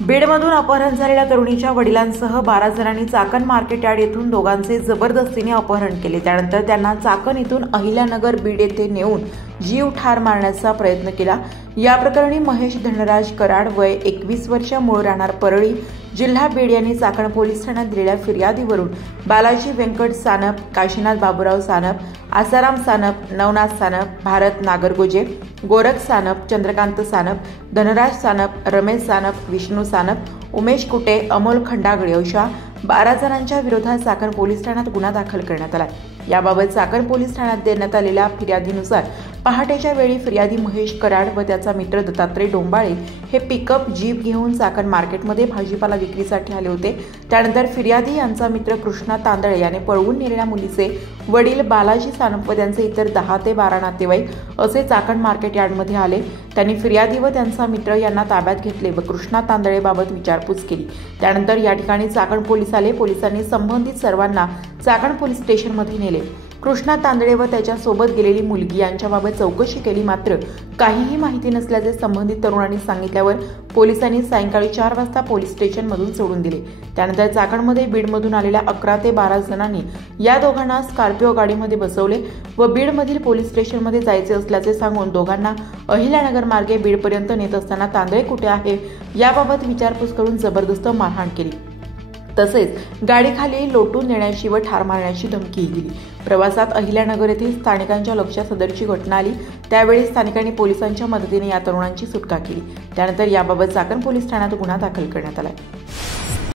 बीडमधून अपहरण झालेल्या तरुणीच्या वडिलांसह 12 जणांनी चाकण मार्केट यार्ड येथून दोघांचे जबरदस्तीने अपहरण केले। त्यानंतर त्यांना चाकण येथून अहिल्यानगर बीड येथे नेऊन जीव ठार मारण्याचा प्रयत्न केला। या प्रकरणी महेश धनराज कराड वय 21 वर्ष मूळ राहणार परळी जिल्हा बीड यांनी चाकण पोलीस ठाण्यात दिलेल्या फिर्यादीवरून बालाजी व्यंकट सानप, काशीनाथ बाबूराव सानप, आसाराम सानप, नवनाथ सानप, भारत नागरगोजे, गोरख सानप, चंद्रकांत सानप, धनराज सानप, रमेश सानप, विष्णू सानप, उमेश कुटे, अमोल खंडागळे अशा 12 जणांच्या विरोधात चाकण पोलीस ठाण्यात गुन्हा दाखल करण्यात आला। याबाबत चाकण पोलीस ठाण्यात देण्यात आलेल्या फिर्यादीनुसार पहाटेच्या वेळी फिर्यादी महेश कराड व त्याचा मित्र दत्तात्रय डोंबाळे हे पिकअप जीप घेऊन चाकण मार्केटमध्ये भाजीपाला विक्रीसाठी आले होते। त्यानंतर फिर्यादी यांचा मित्र कृष्णा तांदळे याने पळवून नेलेल्या मुलीचे वडील बालाजी सानप व त्यांचे इतर 10 ते 12 नातेवाईक असे चाकण मार्केट यार्डमध्ये आले। त्यांनी फिर्यादी व त्यांचा मित्र यांना ताब्यात घेतले व कृष्णा तांदळे बाबत विचारपूस केली। त्यानंतर या ठिकाणी चाकण पोलीस आले। पोलिसांनी संबंधित सर्वांना चाकण पोलीस स्टेशनमध्ये नेले। कृष्णा तांदळे व त्याच्या सोबत गेलेली मुलगी यांच्याबाबत चौकशी केली, मात्र काहीही माहिती नसल्याचे संबंधित तरुणांनी सांगितल्यावर पोलिसांनी सायंकाळी 4 वाजता पोलीस स्टेशनमधून सोडून दिले। त्यानंतर चाकणमध्ये बीडमधून आलेल्या 11 ते 12 जणांनी या दोघांना स्कॉर्पिओ गाडीमध्ये बसवले व बीडमधील पोलीस स्टेशनमध्ये जायचे असल्याचे सांगून दोघांना अहिल्यानगर मार्गे बीडपर्यंत नेत असताना तांदळे कुठे आहे याबाबत विचारपूस करून जबरदस्त मारहाण केली। तसेच गाडीखाली लोटून नेण्याची व ठार मारण्याची धमकीही दिली। प्रवासात अहिल्यानगर येथील स्थानिकांच्या लक्षात सदरची घटना आली। त्यावेळी स्थानिकांनी पोलिसांच्या मदतीने या तरुणांची सुटका केली। त्यानंतर याबाबत चाकण पोलीस ठाण्यात गुन्हा दाखल करण्यात आला।